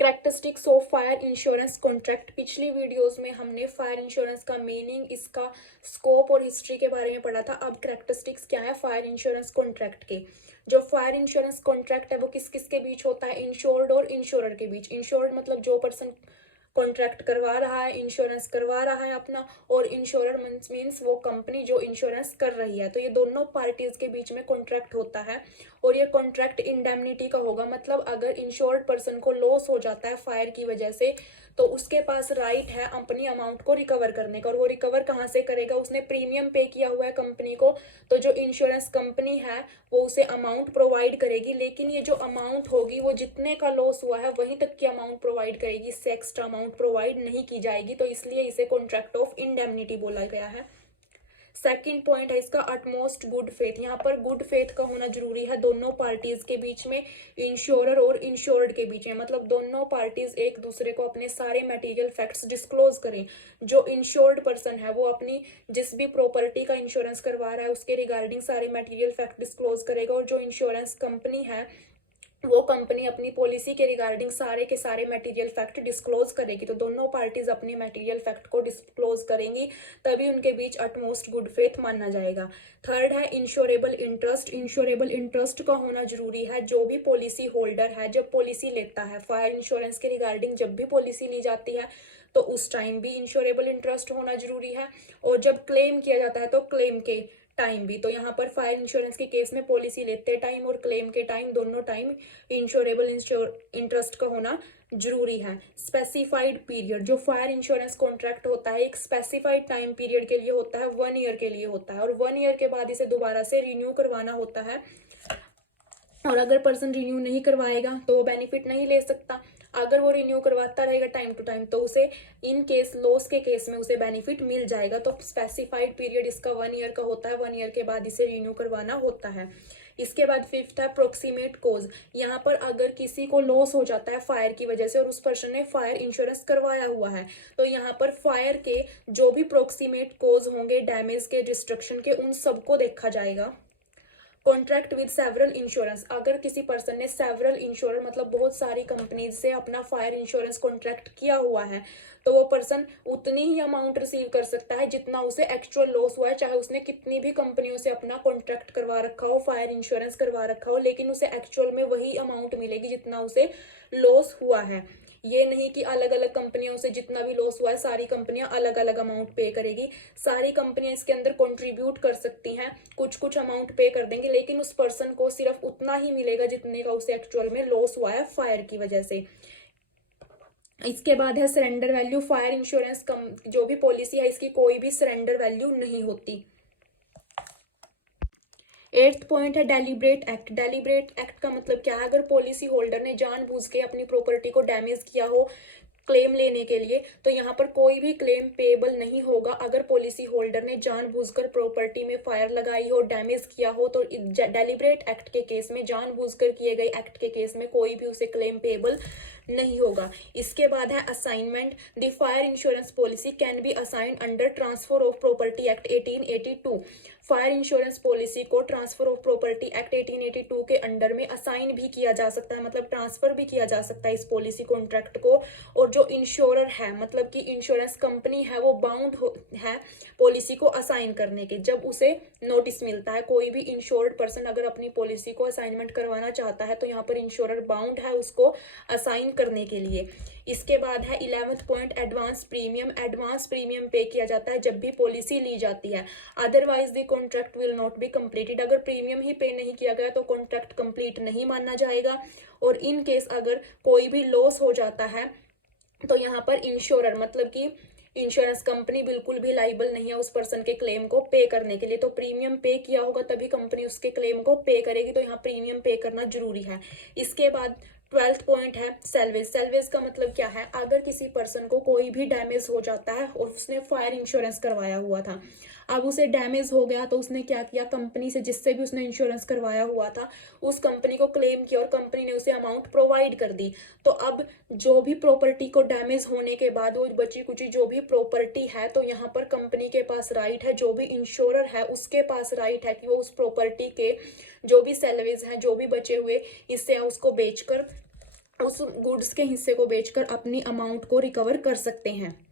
Characteristics of fire insurance contract. पिछली videos में हमने फायर इंश्योरेंस का मीनिंग, इसका स्कोप और हिस्ट्री के बारे में पढ़ा था। अब कैरेक्टरिस्टिक्स क्या है फायर इंश्योरेंस कॉन्ट्रैक्ट के। जो फायर इंश्योरेंस कॉन्ट्रैक्ट है वो किस किस के बीच होता है? इंश्योर्ड और इंश्योरर के बीच। इंश्योर्ड मतलब जो पर्सन कॉन्ट्रैक्ट करवा रहा है, इंश्योरेंस करवा रहा है अपना, और इंश्योरर मीन्स वो कंपनी जो इंश्योरेंस कर रही है। तो ये दोनों पार्टीज के बीच में कॉन्ट्रैक्ट होता है और ये कॉन्ट्रैक्ट इंडेमनिटी का होगा। मतलब अगर इंश्योर्ड पर्सन को लॉस हो जाता है फायर की वजह से तो उसके पास राइट है अपनी अमाउंट को रिकवर करने का। और वो रिकवर कहाँ से करेगा? उसने प्रीमियम पे किया हुआ है कंपनी को, तो जो इंश्योरेंस कंपनी है वो उसे अमाउंट प्रोवाइड करेगी। लेकिन ये जो अमाउंट होगी वो जितने का लॉस हुआ है वहीं तक की अमाउंट प्रोवाइड करेगी, इससे एक्स्ट्रा अमाउंट प्रोवाइड नहीं की जाएगी। तो इसलिए इसे कॉन्ट्रैक्ट ऑफ इंडेमनिटी बोला गया है। सेकंड पॉइंट है इसका अटमोस्ट गुड फेथ। यहाँ पर गुड फेथ का होना जरूरी है दोनों पार्टीज के बीच में, इंश्योरर और इंश्योर्ड के बीच में। मतलब दोनों पार्टीज एक दूसरे को अपने सारे मटेरियल फैक्ट्स डिस्क्लोज करें। जो इंश्योर्ड पर्सन है वो अपनी जिस भी प्रॉपर्टी का इंश्योरेंस करवा रहा है उसके रिगार्डिंग सारे मटेरियल फैक्ट डिस्क्लोज करेगा, और जो इंश्योरेंस कंपनी है वो कंपनी अपनी पॉलिसी के रिगार्डिंग सारे के सारे मटेरियल फैक्ट डिस्क्लोज करेगी। तो दोनों पार्टीज अपने मटेरियल फैक्ट को डिस्क्लोज करेंगी, तभी उनके बीच अटमोस्ट गुड फेथ माना जाएगा। थर्ड है इंश्योरेबल इंटरेस्ट। इंश्योरेबल इंटरेस्ट का होना जरूरी है। जो भी पॉलिसी होल्डर है जब पॉलिसी लेता है फायर इंश्योरेंस के रिगार्डिंग, जब भी पॉलिसी ली जाती है तो उस टाइम भी इंश्योरेबल इंटरेस्ट होना जरूरी है, और जब क्लेम किया जाता है तो क्लेम के टाइम भी। तो यहाँ पर फायर इंश्योरेंस के केस में पॉलिसी लेते टाइम और क्लेम के टाइम दोनों टाइम इंश्योरेबल इंटरेस्ट का होना जरूरी है। Specified period. जो फायर इंश्योरेंस कॉन्ट्रैक्ट होता है एक स्पेसिफाइड टाइम पीरियड के लिए होता है, 1 ईयर के लिए होता है, और 1 ईयर के बाद इसे दोबारा से रिन्यू करवाना होता है। और अगर पर्सन रिन्यू नहीं करवाएगा तो वो बेनिफिट नहीं ले सकता। अगर वो रिन्यू करवाता रहेगा टाइम टू टाइम तो उसे इन केस लॉस के केस में उसे बेनिफिट मिल जाएगा। तो स्पेसिफाइड पीरियड इसका 1 ईयर का होता है, 1 ईयर के बाद इसे रिन्यू करवाना होता है। इसके बाद फिफ्थ है प्रोक्सीमेट कोज। यहाँ पर अगर किसी को लॉस हो जाता है फायर की वजह से और उस पर्सन ने फायर इंश्योरेंस करवाया हुआ है, तो यहाँ पर फायर के जो भी प्रोक्सीमेट कोज होंगे डैमेज के, डिस्ट्रक्शन के, उन सबको देखा जाएगा। Contract with several insurance. अगर किसी पर्सन ने सेवरल इंश्योरेंस मतलब बहुत सारी कंपनीज से अपना फायर इंश्योरेंस कॉन्ट्रैक्ट किया हुआ है, तो वो पर्सन उतनी ही अमाउंट रिसीव कर सकता है जितना उसे एक्चुअल लॉस हुआ है। चाहे उसने कितनी भी कंपनियों से अपना कॉन्ट्रैक्ट करवा रखा हो, फायर इंश्योरेंस करवा रखा हो, लेकिन उसे एक्चुअल में वही अमाउंट मिलेगी जितना उसे लॉस हुआ है। ये नहीं कि अलग अलग कंपनियों से जितना भी लॉस हुआ है सारी कंपनियां अलग अलग अमाउंट पे करेगी। सारी कंपनियां इसके अंदर कंट्रीब्यूट कर सकती हैं, कुछ कुछ अमाउंट पे कर देंगे, लेकिन उस पर्सन को सिर्फ उतना ही मिलेगा जितने का उसे एक्चुअल में लॉस हुआ है फायर की वजह से। इसके बाद है सरेंडर वैल्यू। फायर इंश्योरेंस जो भी पॉलिसी है इसकी कोई भी सरेंडर वैल्यू नहीं होती। 8th पॉइंट है डेलिब्रेट एक्ट। डेलिब्रेट एक्ट का मतलब क्या है? अगर पॉलिसी होल्डर ने जानबूझ के अपनी प्रॉपर्टी को डैमेज किया हो क्लेम लेने के लिए, तो यहाँ पर कोई भी क्लेम पेएबल नहीं होगा। अगर पॉलिसी होल्डर ने जानबूझकर प्रॉपर्टी में फायर लगाई हो, डैमेज किया हो, तो डेलिब्रेट एक्ट के केस में, जानबूझकर किए गए एक्ट के केस में कोई भी उसे क्लेम पेएबल नहीं होगा। इसके बाद है assignment. The fire insurance policy can be assigned under transfer of property act 1882। Fire insurance policy को ट्रांसफर ऑफ प्रॉपर्टी एक्ट 1882 के अंडर में असाइन भी किया जा सकता है, मतलब ट्रांसफर भी किया जा सकता है इस पॉलिसी कॉन्ट्रैक्ट को। और जो इंश्योरर है मतलब कि इंश्योरेंस कंपनी है वो बाउंड है पॉलिसी को असाइन करने के, जब उसे नोटिस मिलता है। कोई भी इंश्योर्ड पर्सन अगर अपनी पॉलिसी को असाइनमेंट करवाना चाहता है तो यहाँ पर इंश्योरर बाउंड है उसको असाइन करने के लिए। इसके बाद है 11th point advance premium. Advance premium पे किया जाता है जब भी पॉलिसी ली जाती है, otherwise the contract will not be completed. अगर प्रीमियम ही पे नहीं किया गया तो कॉन्ट्रैक्ट कंप्लीट नहीं माना जाएगा। और इन केस अगर कोई भी लॉस हो जाता है तो यहाँ पर इंश्योरर मतलब कि इंश्योरेंस कंपनी बिल्कुल भी लाइबल नहीं है उस पर्सन के क्लेम को पे करने के लिए। तो प्रीमियम पे किया होगा तभी कंपनी उसके क्लेम को पे करेगी, तो यहाँ प्रीमियम पे करना जरूरी है। इसके बाद 12th पॉइंट है सेल्वेज। सेल्वेज का मतलब क्या है? अगर किसी पर्सन को कोई भी डैमेज हो जाता है और उसने फायर इंश्योरेंस करवाया हुआ था, अब उसे डैमेज हो गया तो उसने क्या किया? कंपनी से जिससे भी उसने इंश्योरेंस करवाया हुआ था उस कंपनी को क्लेम किया और कंपनी ने उसे अमाउंट प्रोवाइड कर दी। तो अब जो भी प्रॉपर्टी को डैमेज होने के बाद वो बची कुची जो भी प्रॉपर्टी है, तो यहाँ पर कंपनी के पास राइट है, जो भी इंश्योरर है उसके पास राइट है कि वो उस प्रॉपर्टी के जो भी सेल्वेज हैं, जो भी बचे हुए हिस्से हैं, उसको बेचकर उस गुड्स के हिस्से को बेचकर अपनी अमाउंट को रिकवर कर सकते हैं।